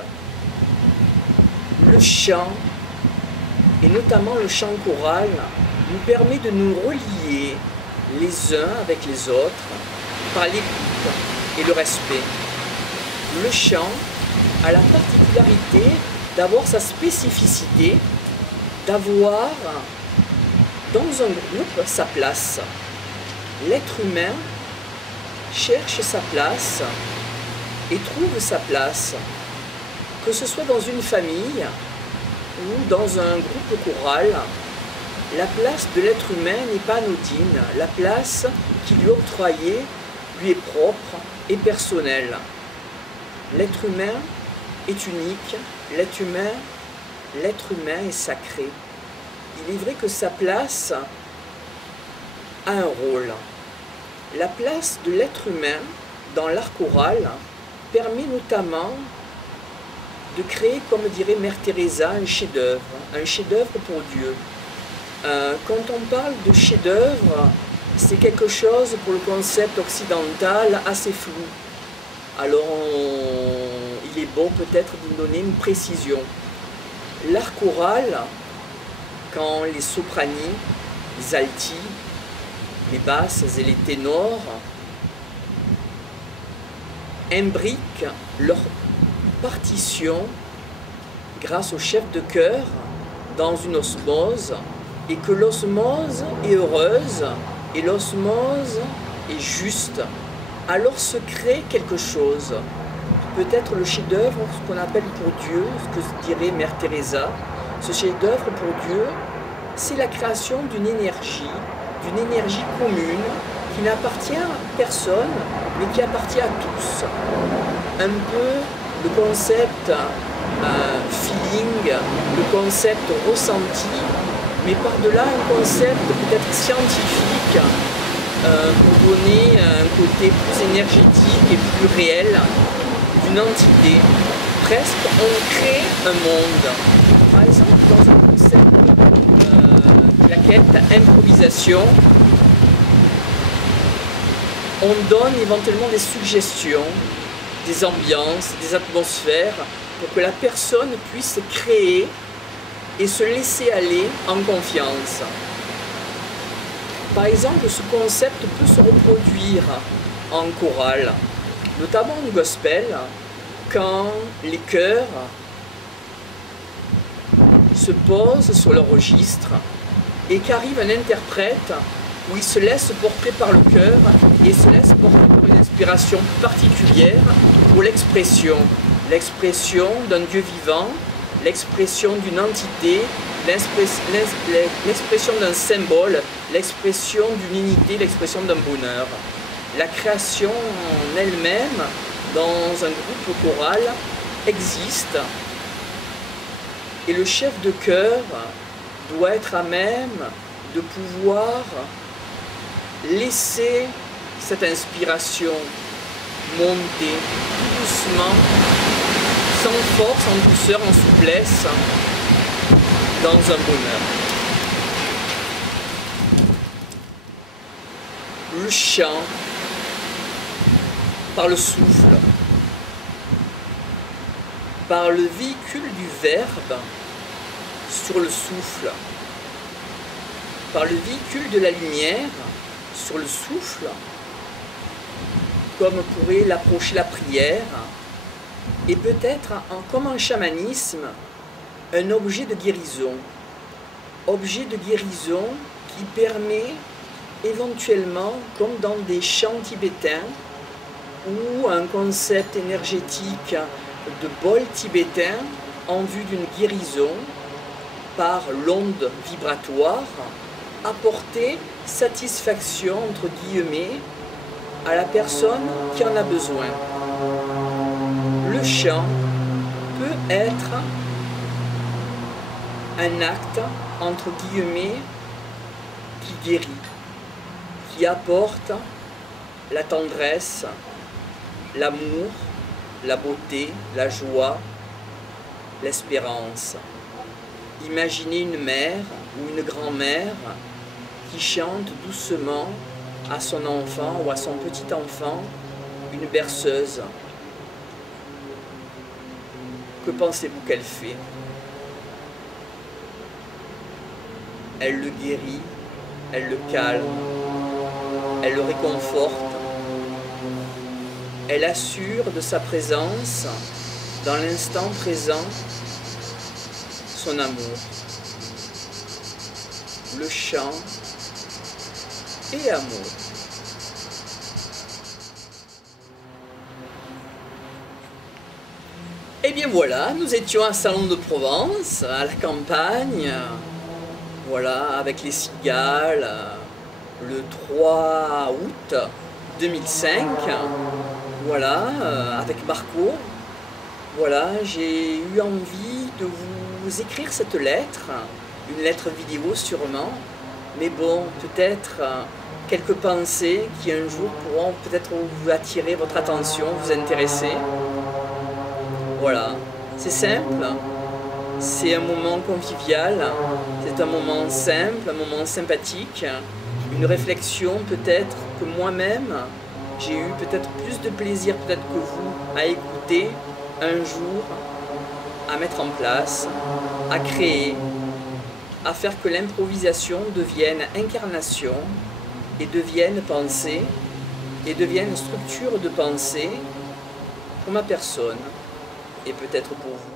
plus, le chant, et notamment le chant choral, nous permet de nous relier les uns avec les autres par l'écoute et le respect. Le chant a la particularité d'avoir sa spécificité, d'avoir dans un groupe sa place. L'être humain cherche sa place et trouve sa place, que ce soit dans une famille ou dans un groupe choral. La place de l'être humain n'est pas anodine, la place qui lui est octroyée lui est propre et personnelle. L'être humain est unique, l'être humain est sacré. Il est vrai que sa place a un rôle. La place de l'être humain dans l'art choral permet notamment de créer, comme dirait Mère Teresa, un chef-d'œuvre pour Dieu. Quand on parle de chef-d'œuvre, c'est quelque chose pour le concept occidental assez flou. Alors il est bon peut-être d'y donner une précision. L'art choral, quand les sopranis, les altis, les basses et les ténors imbriquent leur partition grâce au chef de chœur dans une osmose, et que l'osmose est heureuse et l'osmose est juste, alors se crée quelque chose. Peut-être le chef-d'œuvre, ce qu'on appelle pour Dieu, ce que dirait Mère Teresa, ce chef-d'œuvre pour Dieu, c'est la création d'une énergie commune qui n'appartient à personne, mais qui appartient à tous. Un peu le concept feeling, le concept ressenti, mais par-delà un concept peut-être scientifique pour donner un côté plus énergétique et plus réel d'une entité. Presque on crée un monde. Par exemple, dans un concept de la quête improvisation, on donne éventuellement des suggestions, des ambiances, des atmosphères pour que la personne puisse créer et se laisser aller en confiance. Par exemple, ce concept peut se reproduire en chorale, notamment en gospel, quand les chœurs se posent sur le registre et qu'arrive un interprète où il se laisse porter par le chœur et se laisse porter par une inspiration particulière pour l'expression d'un Dieu vivant, l'expression d'une entité, l'expression d'un symbole, l'expression d'une unité, l'expression d'un bonheur. La création en elle-même, dans un groupe choral, existe et le chef de chœur doit être à même de pouvoir laisser cette inspiration monter tout doucement, sans force, en douceur, en souplesse, dans un bonheur. Le chant, par le souffle, par le véhicule du verbe sur le souffle, par le véhicule de la lumière sur le souffle, comme pourrait l'approcher la prière, et peut-être, comme en chamanisme, un objet de guérison. Objet de guérison qui permet éventuellement, comme dans des chants tibétains, ou un concept énergétique de bol tibétain en vue d'une guérison par l'onde vibratoire, apporter satisfaction, entre guillemets, à la personne qui en a besoin. Le chant peut être un acte, entre guillemets, qui guérit, qui apporte la tendresse, l'amour, la beauté, la joie, l'espérance. Imaginez une mère ou une grand-mère qui chante doucement à son enfant ou à son petit enfant une berceuse. Que pensez-vous qu'elle fait? Elle le guérit, elle le calme, elle le réconforte, elle assure de sa présence dans l'instant présent son amour. Le chant et amour. Et bien voilà, nous étions à Salon de Provence, à la campagne, voilà, avec les cigales, le 3 août 2005, voilà, avec Marco. Voilà, j'ai eu envie de vous écrire cette lettre, une lettre vidéo sûrement, mais bon, peut-être quelques pensées qui un jour pourront peut-être vous attirer votre attention, vous intéresser. Voilà, c'est simple, c'est un moment convivial, c'est un moment simple, un moment sympathique, une réflexion peut-être que moi-même j'ai eu peut-être plus de plaisir peut-être que vous à écouter un jour, à mettre en place, à créer, à faire que l'improvisation devienne incarnation et devienne pensée et devienne structure de pensée pour ma personne et peut-être pour vous.